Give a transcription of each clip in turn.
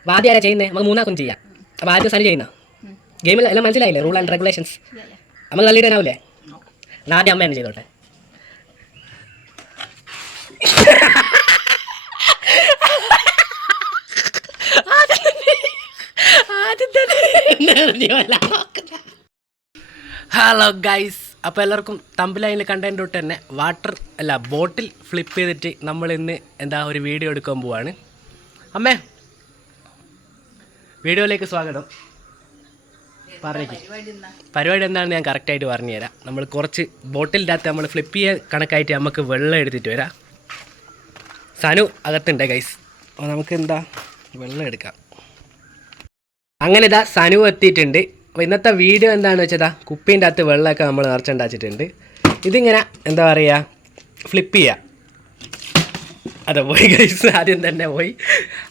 അപ്പോൾ ആദ്യം ആരാ ചെയ്യുന്നത്? നമുക്ക് മൂന്നാക്കും ചെയ്യാം. അപ്പോൾ ആദ്യം സനു ചെയ്യുന്ന ഗെയിമിൽ എല്ലാം മനസ്സിലായില്ലേ? റൂൾ ആൻഡ് റെഗുലേഷൻസ് നമുക്ക് തള്ളിയിടാനാവില്ലേ? എന്നാൽ ആദ്യം അമ്മ തന്നെ ചെയ്തോട്ടെ. ഹലോ ഗൈസ്, അപ്പോൾ എല്ലാവർക്കും തമ്പിലൈനിൽ കണ്ടതിൻ്റെ തൊട്ട് തന്നെ ബോട്ടിൽ ഫ്ലിപ്പ് ചെയ്തിട്ട് നമ്മൾ ഇന്ന് ഒരു വീഡിയോ എടുക്കാൻ പോവാണ്. അമ്മേ, വീഡിയോയിലേക്ക് സ്വാഗതം. പറഞ്ഞേക്ക് പരിപാടി എന്താണെന്ന് ഞാൻ കറക്റ്റായിട്ട് പറഞ്ഞു തരാം. നമ്മൾ കുറച്ച് ബോട്ടിലിൻ്റെ അകത്ത് നമ്മൾ ഫ്ലിപ്പ് ചെയ്യാൻ കണക്കായിട്ട് നമുക്ക് വെള്ളം എടുത്തിട്ട് വരാം. സനു അകത്തുണ്ട് ഗൈസ്. അപ്പോൾ നമുക്ക് വെള്ളം എടുക്കാം. അങ്ങനെ സനു എത്തിയിട്ടുണ്ട്. അപ്പോൾ ഇന്നത്തെ വീഡിയോ എന്താണെന്ന് വെച്ചാൽ കുപ്പീൻ്റെ അകത്ത് വെള്ളമൊക്കെ നമ്മൾ നിറച്ചുണ്ടാച്ചിട്ടുണ്ട്. ഇതിങ്ങനെ ഫ്ലിപ്പ് ചെയ്യുക. അതെ, പോയി ഗൈസ്, ആദ്യം തന്നെ പോയി.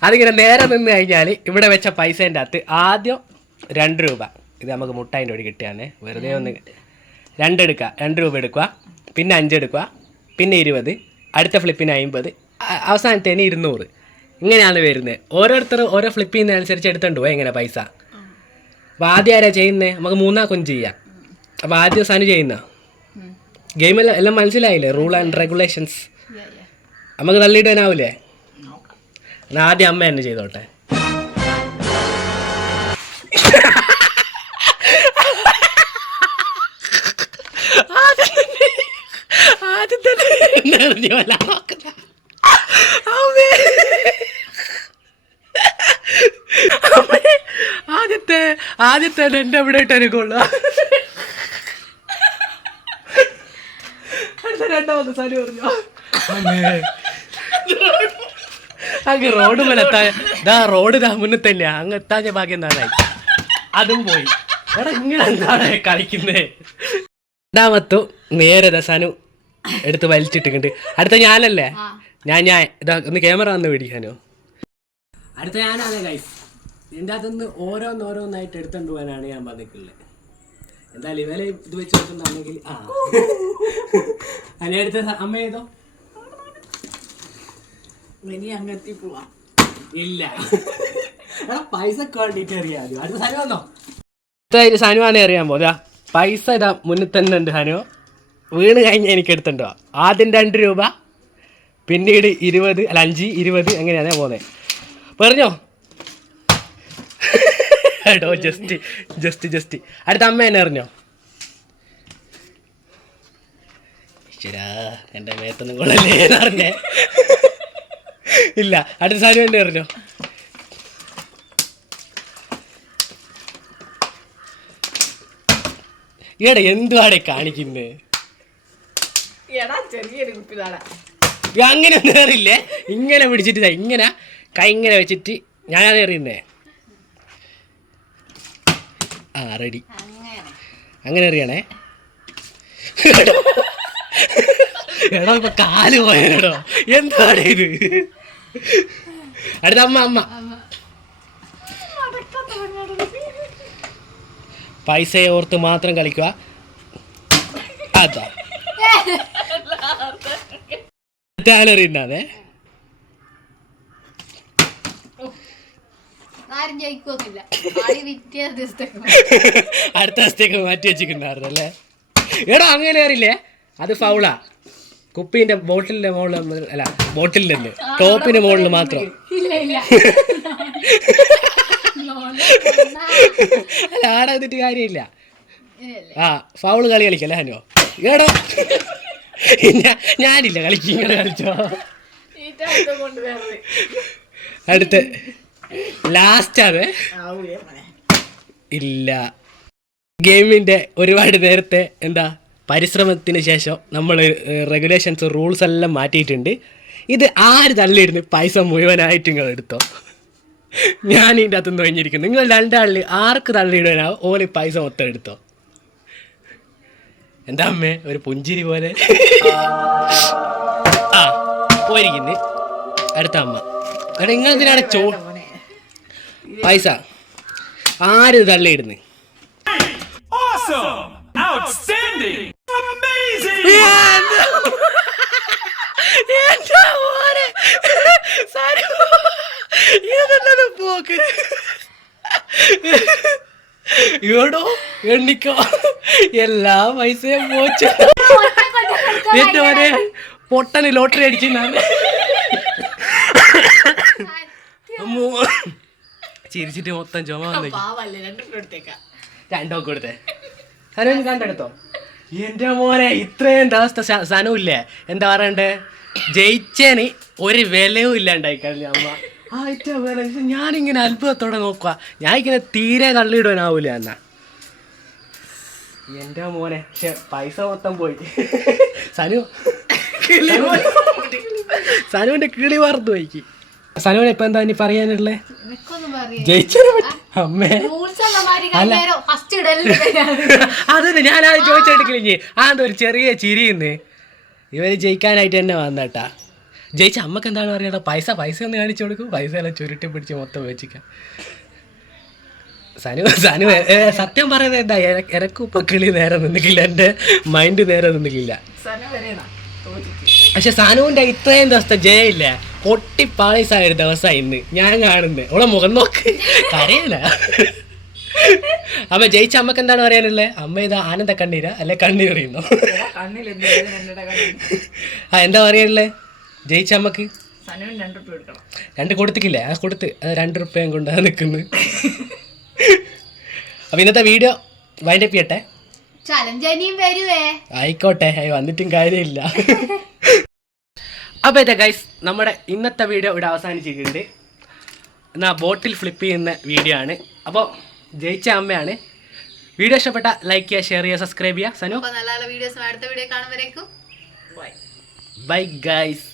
അതിങ്ങനെ നേരെ നിന്ന് കഴിഞ്ഞാൽ ഇവിടെ വെച്ച പൈസേൻ്റെ അകത്ത് ആദ്യം 2 രൂപ, ഇത് നമുക്ക് മുട്ടായിൻ്റെ ഓടി കിട്ടിയാണേ, വെറുതെ ഒന്ന് 2 എടുക്കുക, 2 രൂപ എടുക്കുക, പിന്നെ 5 എടുക്കുക, പിന്നെ 20, അടുത്ത ഫ്ലിപ്പിന് 50, അവസാനത്തേന് 200. ഇങ്ങനെയാണ് വരുന്നത്. ഓരോരുത്തർ ഓരോ ഫ്ലിപ്പ് ചെയ്യുന്നതനുസരിച്ച് എടുത്തോണ്ട് പോയി എങ്ങനെ പൈസ. അപ്പോൾ ആദ്യം ആരാ ചെയ്യുന്നത്? നമുക്ക് മൂന്നാക്കും ചെയ്യാം. അപ്പോൾ ആദ്യം സനു ചെയ്യുന്ന ഗെയിമെല്ലാം എല്ലാം മനസ്സിലായില്ലേ? റൂൾ ആൻഡ് റെഗുലേഷൻസ് നമുക്ക് തള്ളിയിടാനാവില്ലേ? എന്നാൽ ആദ്യം അമ്മ തന്നെ ചെയ്തോട്ടെ. ആദ്യത്തെ എന്റെ ഇവിടെ ഇട്ടെനിക്കുള്ള അടുത്ത 2ാമത് സനു പറഞ്ഞു അങ്ങ് റോഡ് മേലെത്താ റോഡ് മുന്നിൽ തന്നെയാ. അങ്ങ് എത്താഞ്ഞ ഭാഗ്യം എന്താണായി, അതും പോയി. എടാ ഇങ്ങനെ എന്താണ് കളിക്കുന്നത്? 2ാമത്തും നേരെ സനു എടുത്ത് വലിച്ചിട്ടുണ്ട്. അടുത്ത ഞാനല്ലേ? ഞാൻ ഇതാ ഒന്ന് ക്യാമറ വന്ന് പിടിക്കാനോ. അടുത്ത ഞാനാണ് ഗൈസ്. എൻ്റെ അകത്തുനിന്ന് ഓരോന്നായിട്ട് എടുത്തോണ്ട് പോകാനാണ് ഞാൻ പറഞ്ഞിട്ടുള്ളത്. എന്തായാലും ഇവരെ ഇത് വെച്ച് നോക്കുന്നാണെങ്കിൽ അതിനെ അടുത്ത അമ്മ ചെയ്തോ. ഇനി അങ്ങെത്തി പോവാ. ഇല്ല, പൈസ വേണ്ടിട്ട് അറിയാമോ. അടുത്ത സനു വന്നോ? അടുത്ത സനുവാണെ അറിയാൻ പോതാ. പൈസ ഇതാ മുന്നിൽ തന്നെ ഉണ്ട്. സനു വീണ് കഴിഞ്ഞാൽ എനിക്ക് എടുത്തിട്ടുണ്ടോ. ആദ്യം 2 രൂപ, പിന്നീട് 20, അല്ല 5, 20, അങ്ങനെയാണ് പോകുന്നത്. പറഞ്ഞോ എടോ, ജസ്റ്റ് അടുത്ത അമ്മ തന്നെ അറിഞ്ഞോ? ശരാ, എൻ്റെ മേത്തൊന്നും കൊള്ളല്ലേ എന്നറിഞ്ഞേ. ഇല്ല, അടുത്ത സാധനം തന്നെ അറിഞ്ഞോ? ഈടെ എന്തുവാടെ കാണിക്കുന്നേ? അങ്ങനെ ഒന്നും അറിയില്ലേ? ഇങ്ങനെ പിടിച്ചിട്ട് ഇങ്ങനെ കൈ ഇങ്ങനെ വെച്ചിട്ട് ഞാനത് അറിയുന്നേ. റെഡി, അങ്ങനെ അറിയണേ. എടോ ഇപ്പൊ കാല് പോയടോ, എന്താണ് ഇത്? അടുത്ത അമ്മ പൈസയെ ഓർത്ത് മാത്രം കളിക്കുക. അതാ അറിയുന്നേ. അടുത്ത ദിവസത്തേക്ക് മാറ്റി വെച്ചിട്ടുണ്ടായിരുന്നല്ലേ. എടാ അങ്ങനെ അറിയില്ലേ? അത് ഫൗളാ. കുപ്പീന്റെ ബോട്ടിലിന്റെ മുകളിൽ, അല്ല ബോട്ടിലിന്റെ ടോപ്പിന്റെ മുകളിൽ മാത്രം. അല്ല, ആടെ എന്നിട്ട് കാര്യമില്ല. ഫൗള് കളി കളിക്കല്ലേ ഹനോ? എടോ ഞാനില്ല കളിക്കും, ഇങ്ങനെ കളിച്ചോ. അടുത്ത ലാസ്റ്റ് ആണ്. ഇല്ല, ഗെയിമിൻ്റെ ഒരുപാട് നേരത്തെ പരിശ്രമത്തിന് ശേഷം നമ്മൾ റെഗുലേഷൻസ് റൂൾസ് എല്ലാം മാറ്റിയിട്ടുണ്ട്. ഇത് ആര് തള്ളിയിടുന്നു പൈസ മുഴുവനായിട്ട് നിങ്ങൾ എടുത്തോ. ഞാൻ ഇതിൻ്റെ അകത്തുനിന്ന് കഴിഞ്ഞിരിക്കുന്നു. നിങ്ങൾ 2 ആർക്ക് തള്ളിയിടാനാവും ഓല് പൈസ മൊത്തം എടുത്തോ. എന്താ അമ്മേ ഒരു പുഞ്ചിരി പോലെ പോയിരിക്കുന്നു. അടുത്ത അമ്മ. എടാ നിങ്ങൾ ഇതിനാണ് പൈസ ആര് തള്ളിയിടുന്നു? ഇതെന്താണ് പോക്ക്? എടോ എണ്ണിക്കോ എല്ലാ പൈസയും പോച്ചു. എന്റെ മോനെ പൊട്ടന് ലോട്ടറി അടിച്ചിരുന്നാണ്. ചിരിച്ചിട്ട് മൊത്തം ചുമ വന്നു. 2 കൊടുത്തേ. സനു കണ്ടെടുത്തോ? എന്റെ മോനെ ഇത്രയും ദിവസത്തെ സനുവില്ലേ എന്താ പറയണ്ടേ, ജയിച്ചേന് ഒരു വിലയും ഇല്ലാണ്ടായി കഴിഞ്ഞ അമ്മ. ഞാനിങ്ങനെ അത്ഭുതത്തോടെ നോക്കുക, ഞാൻ ഇങ്ങനെ തീരെ തള്ളിയിടാനാവൂല എന്നാ. എൻ്റെ മോനെ പക്ഷെ പൈസ മൊത്തം പോയി. സനുവിന്റെ കിളി വാർത്ത് പോയിക്ക്. സനുവിനെ ഇപ്പൊ എന്താ ഇനി പറയാനുള്ളേ? ജയിച്ചതിനെ പറ്റി അമ്മേ അല്ല അതന്നെ ഞാനാദ്യം ചോദിച്ചെടുക്കില്ലേ. അതെന്താ ഒരു ചെറിയ ചിരിയുന്ന്. ഇവര് ജയിക്കാനായിട്ട് തന്നെ വന്നേട്ടാ. ജയിച്ച അമ്മക്ക് എന്താണ് പറയണ്ട, പൈസ ഒന്ന് കാണിച്ചു കൊടുക്കും. പൈസ എല്ലാം ചുരുട്ടി പിടിച്ച് മൊത്തം വെച്ചിക്കാം. സനു സത്യം പറയുന്നത് എന്താ, എനക്കും ഇപ്പൊ കിളി നേരെ നിന്നിക്കില്ല, എൻ്റെ മൈൻഡ് നേരെ നിന്നിക്കില്ല. പക്ഷെ സനുവിന്റെ ഇത്രയും ദിവസത്തെ ജയില്ല പൊട്ടിപ്പാളീസായ ഒരു ദിവസമായി ഇന്ന് ഞാൻ കാണുന്നത്. അവളെ മുഖം നോക്ക് കരയല. അമ്മ ജയിച്ച അമ്മക്ക് എന്താണ് പറയാനുള്ളത്? അമ്മ ഇത് ആനന്ദ കണ്ണീരാ അല്ലെ കണ്ണീറിയുന്നോ? എന്താ പറയാനുള്ളത് ജയിച്ച അമ്മക്ക്? 2 കൊടുത്തിക്കില്ലേ? ആ കൊടുത്ത് അത് 2 രൂപയും കൊണ്ട് നിൽക്കുന്നു. അപ്പൊ ഇന്നത്തെ വീഡിയോ വൈൻഡപ്പ് ചെയ്യട്ടെ. ആയിക്കോട്ടെ, വന്നിട്ടും കാര്യമില്ല. അപ്പോൾ ഇതാ ഗൈസ്, നമ്മുടെ ഇന്നത്തെ വീഡിയോ ഇവിടെ അവസാനിച്ചിട്ടുണ്ട്. എന്നാൽ ബോട്ടിൽ ഫ്ലിപ്പ് ചെയ്യുന്ന വീഡിയോ ആണ്. അപ്പോൾ ജയിച്ച അമ്മയാണ്. വീഡിയോ ഇഷ്ടപ്പെട്ട ലൈക്ക് ചെയ്യുക, ഷെയർ ചെയ്യുക, സബ്സ്ക്രൈബ് ചെയ്യുക. സനു, നല്ല വീഡിയോസ് അടുത്ത വീഡിയോ കാണുമ്പോഴേക്കും ബൈ ഗൈസ്.